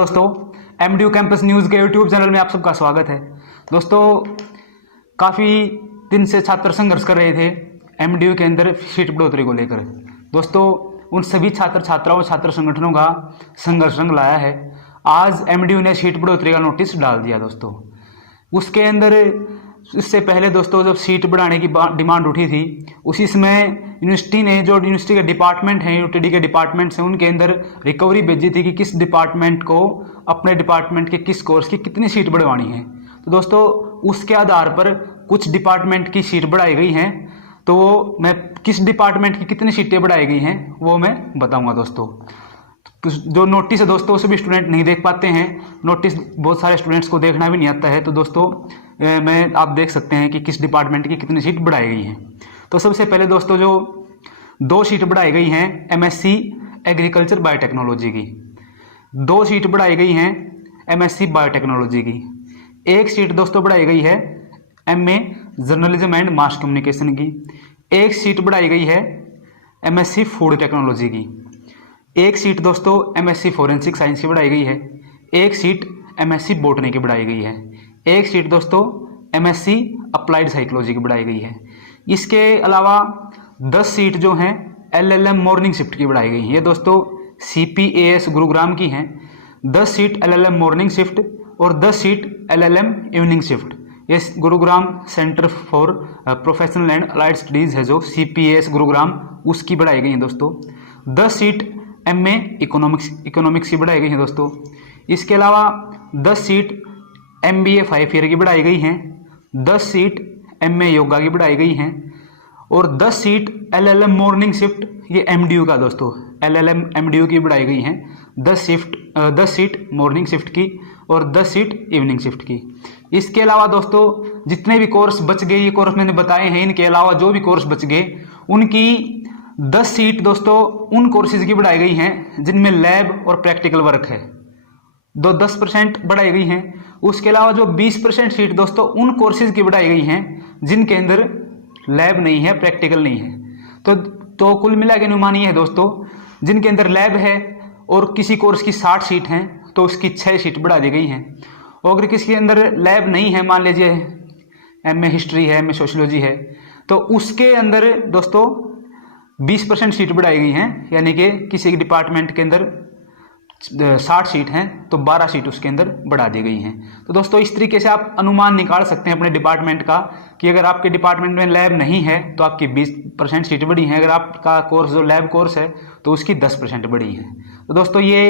दोस्तों, MDU campus news के YouTube channel में आप सबका स्वागत है। दोस्तों, काफ़ी दिन से छात्र संघर्ष कर रहे थे एमडीयू के अंदर सीट बढ़ोतरी को लेकर। दोस्तों, उन सभी छात्र छात्राओं छात्र संगठनों का संघर्ष रंग लाया है। आज एमडीयू ने सीट बढ़ोतरी का नोटिस डाल दिया। दोस्तों, उसके अंदर इससे पहले दोस्तों जब सीट बढ़ाने की डिमांड उठी थी, उसी समय यूनिवर्सिटी ने जो यूनिवर्सिटी के डिपार्टमेंट हैं, यूटीडी के डिपार्टमेंट्स हैं, उनके अंदर रिकवरी भेजी थी कि किस डिपार्टमेंट को अपने डिपार्टमेंट के किस कोर्स की कितनी सीट बढ़वानी है। तो दोस्तों, उसके आधार पर कुछ डिपार्टमेंट की सीट बढ़ाई गई हैं। तो मैं किस डिपार्टमेंट की कितनी सीटें बढ़ाई गई हैं वो मैं बताऊँगा। दोस्तों, जो नोटिस है दोस्तों सभी स्टूडेंट नहीं देख पाते हैं। नोटिस बहुत सारे स्टूडेंट्स को देखना भी नहीं आता है। तो दोस्तों आप देख सकते हैं कि किस डिपार्टमेंट की कितनी सीट बढ़ाई गई हैं। तो सबसे पहले दोस्तों जो 2 सीट बढ़ाई गई हैं एमएससी एग्रीकल्चर बायोटेक्नोलॉजी की, 2 सीट बढ़ाई गई हैं एमएससी बायोटेक्नोलॉजी की। 1 सीट दोस्तों बढ़ाई गई है MA journalism and mass communication की। 1 सीट बढ़ाई गई है एमएससी फूड टेक्नोलॉजी की। 1 सीट दोस्तों एमएससी फोरेंसिक साइंस की बढ़ाई गई है। 1 सीट एमएससी बॉटनी की बढ़ाई गई है। 1 सीट दोस्तों एमएससी अप्लाइड साइकोलॉजी की बढ़ाई गई है। इसके अलावा 10 सीट जो हैं एलएलएम मॉर्निंग शिफ्ट की बढ़ाई गई है। ये दोस्तों सीपीएएस गुरुग्राम की हैं। 10 सीट एलएलएम मॉर्निंग शिफ्ट और 10 सीट एलएलएम इवनिंग शिफ्ट। ये Gurugram centre for professional and allied studies है जो सीपीएएस गुरुग्राम, उसकी बढ़ाई गई है दोस्तों। 10 सीट एमए इकोनॉमिक्स की बढ़ाई गई है दोस्तों। इसके अलावा 10 सीट एमबीए 5 ईयर की बढ़ाई गई हैं। 10 सीट एमए योगा की बढ़ाई गई हैं और 10 सीट एलएलएम मॉर्निंग शिफ्ट, ये एमडीयू का दोस्तों एलएलएम एमडीयू की बढ़ाई गई हैं। 10 सीट मॉर्निंग शिफ्ट की और 10 सीट इवनिंग शिफ्ट की। इसके अलावा दोस्तों जितने भी कोर्स बच गए, ये कोर्स मैंने बताए हैं, इनके अलावा जो भी कोर्स बच गए उनकी 10 सीट दोस्तों उन कोर्सेज की बढ़ाई गई हैं जिनमें लैब और प्रैक्टिकल वर्क है, 10% बढ़ाई गई हैं। उसके अलावा जो 20% सीट दोस्तों उन कोर्सेज की बढ़ाई गई हैं जिनके अंदर लैब नहीं है, प्रैक्टिकल नहीं है। तो कुल मिला के अनुमान ये है दोस्तों, जिनके अंदर लैब है और किसी कोर्स की 60 सीट हैं तो उसकी 6 सीट बढ़ा दी गई हैं। और अगर किसी के अंदर लैब नहीं है, मान लीजिए एमए हिस्ट्री है, एमए सोशियोलॉजी है, तो उसके अंदर दोस्तों 20% सीट बढ़ाई गई हैं। यानी कि किसी डिपार्टमेंट के अंदर 60 सीट हैं तो 12 सीट उसके अंदर बढ़ा दी गई हैं। तो दोस्तों इस तरीके से आप अनुमान निकाल सकते हैं अपने डिपार्टमेंट का कि अगर आपके डिपार्टमेंट में लैब नहीं है तो आपकी 20% सीट बढ़ी हैं। अगर आपका कोर्स जो लैब कोर्स है तो उसकी 10% बढ़ी है। तो दोस्तों ये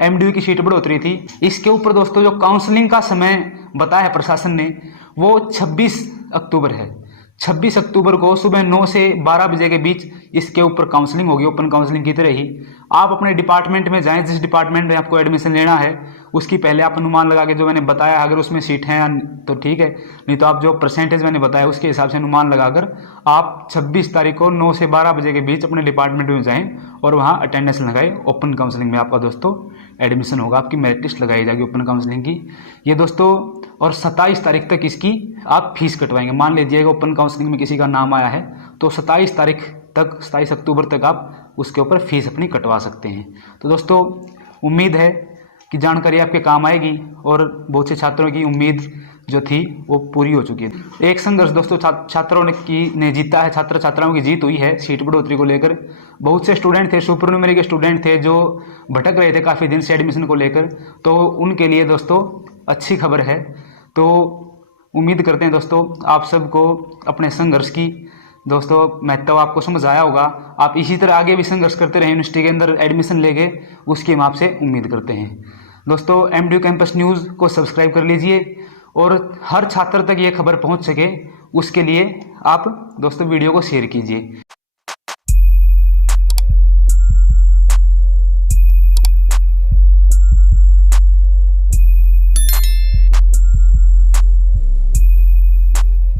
एमडीयू की सीट बढ़ोतरी थी। इसके ऊपर दोस्तों जो काउंसलिंग का समय बताया है प्रशासन ने वो 26 अक्टूबर है। 26 अक्टूबर को सुबह 9 से 12 बजे के बीच इसके ऊपर काउंसलिंग होगी, ओपन काउंसलिंग की तरह ही। आप अपने डिपार्टमेंट में जाएं, जिस डिपार्टमेंट में आपको एडमिशन लेना है उसकी पहले आप अनुमान लगा के जो मैंने बताया, अगर उसमें सीट हैं तो ठीक है, नहीं तो आप जो परसेंटेज मैंने बताया उसके हिसाब से अनुमान लगाकर आप 26 तारीख को 9 से 12 बजे के बीच अपने डिपार्टमेंट में जाएँ और वहाँ अटेंडेंस लगाएं। ओपन काउंसलिंग में आपका दोस्तों एडमिशन होगा, आपकी मेरिट लिस्ट लगाई जाएगी ओपन काउंसलिंग की। ये दोस्तों और 27 तारीख तक इसकी आप फीस कटवाएंगे। मान लीजिएगा ओपन काउंसलिंग में किसी का नाम आया है तो 27 तारीख तक, 27 अक्टूबर तक आप उसके ऊपर फीस अपनी कटवा सकते हैं। तो दोस्तों उम्मीद है कि जानकारी आपके काम आएगी और बहुत से छात्रों की उम्मीद जो थी वो पूरी हो चुकी है। एक संघर्ष दोस्तों छात्रों ने जीता है, छात्र छात्राओं की जीत हुई है सीट बढ़ोतरी को लेकर। बहुत से स्टूडेंट थे, सुपर न्यूमेरी के स्टूडेंट थे जो भटक रहे थे काफ़ी दिन से एडमिशन को लेकर, तो उनके लिए दोस्तों अच्छी खबर है। तो उम्मीद करते हैं दोस्तों आप सबको अपने संघर्ष की दोस्तों महत्व आपको समझ आया होगा। आप इसी तरह आगे भी संघर्ष करते रहें यूनिवर्सिटी के अंदर एडमिशन लेके, उसकी हम आपसे उम्मीद करते हैं। दोस्तों एमडीयू कैंपस न्यूज़ को सब्सक्राइब कर लीजिए और हर छात्र तक ये खबर पहुंच सके उसके लिए आप दोस्तों वीडियो को शेयर कीजिए।